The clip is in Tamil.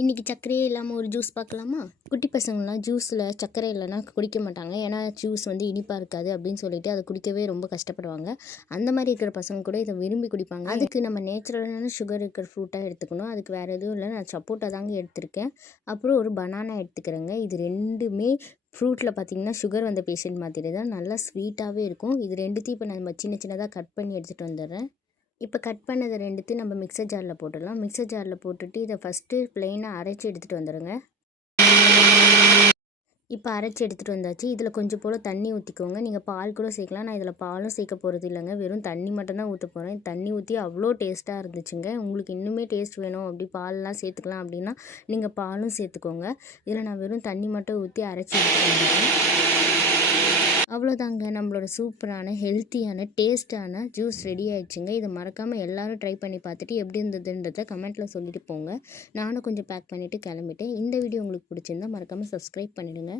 இன்றைக்கி சர்க்கரையே இல்லாமல் ஒரு ஜூஸ் பார்க்கலாமா? குட்டி பசங்கள்லாம் ஜூஸில் சர்க்கரை இல்லைன்னா குடிக்க மாட்டாங்க. ஏன்னா ஜூஸ் வந்து இனிப்பாக இருக்காது அப்படின்னு சொல்லிட்டு அதை குடிக்கவே ரொம்ப கஷ்டப்படுவாங்க. அந்த மாதிரி இருக்கிற பசங்க கூட இதை விரும்பி குடிப்பாங்க. அதுக்கு நம்ம நேச்சுரலான சுகர் இருக்கிற ஃப்ரூட்டாக எடுத்துக்கணும். அதுக்கு வேறு எதுவும் இல்லை, நான் சப்போட்டா தாங்க எடுத்திருக்கேன். அப்புறம் ஒரு பனானா எடுத்துக்கிறேங்க. இது ரெண்டுமே ஃப்ரூட்டில் பார்த்திங்கன்னா சுகர் வந்த பேஷண்ட் மாதிரி தான், நல்லா ஸ்வீட்டாகவே இருக்கும். இது ரெண்டுத்தையும் இப்போ நம்ம சின்ன சின்னதாக கட் பண்ணி எடுத்துகிட்டு வந்துடுறேன். இப்போ கட் பண்ணதை ரெண்டுத்தையும் நம்ம மிக்சர் ஜாரில் போட்டுடலாம். மிக்சர் ஜாரில் போட்டுட்டு இதை ஃபஸ்ட்டு ப்ளெயினாக அரைச்சி எடுத்துகிட்டு வந்துடுங்க. இப்போ அரைச்சி எடுத்துகிட்டு வந்தாச்சு. இதில் கொஞ்சம் போல் தண்ணி ஊற்றிக்கோங்க. நீங்கள் பால் கூட சேர்க்கலாம். நான் இதில் பாலும் சேர்க்க போகிறது இல்லைங்க, வெறும் தண்ணி மட்டும்தான் ஊற்ற போகிறேன். தண்ணி ஊற்றி அவ்வளோ டேஸ்ட்டாக இருந்துச்சுங்க. உங்களுக்கு இன்னுமே டேஸ்ட் வேணும் அப்படி பால்லாம் சேர்த்துக்கலாம் அப்படின்னா நீங்கள் பாலும் சேர்த்துக்கோங்க. இதில் நான் வெறும் தண்ணி மட்டும் ஊற்றி அரைச்சி எடுத்துகிட்டு வந்துட்டேன். அவ்வளோதாங்க, நம்மளோட சூப்பரான ஹெல்த்தியான டேஸ்ட்டான ஜூஸ் ரெடி ஆயிடுச்சுங்க. இதை மறக்காமல் எல்லோரும் ட்ரை பண்ணி பார்த்துட்டு எப்படி இருந்ததுன்றதை கமெண்ட்டில் சொல்லிட்டு போங்க. நானும் கொஞ்சம் பேக் பண்ணிவிட்டு கிளம்பிட்டேன். இந்த வீடியோ உங்களுக்கு பிடிச்சிருந்தா மறக்காமல் சப்ஸ்கிரைப் பண்ணிவிடுங்க.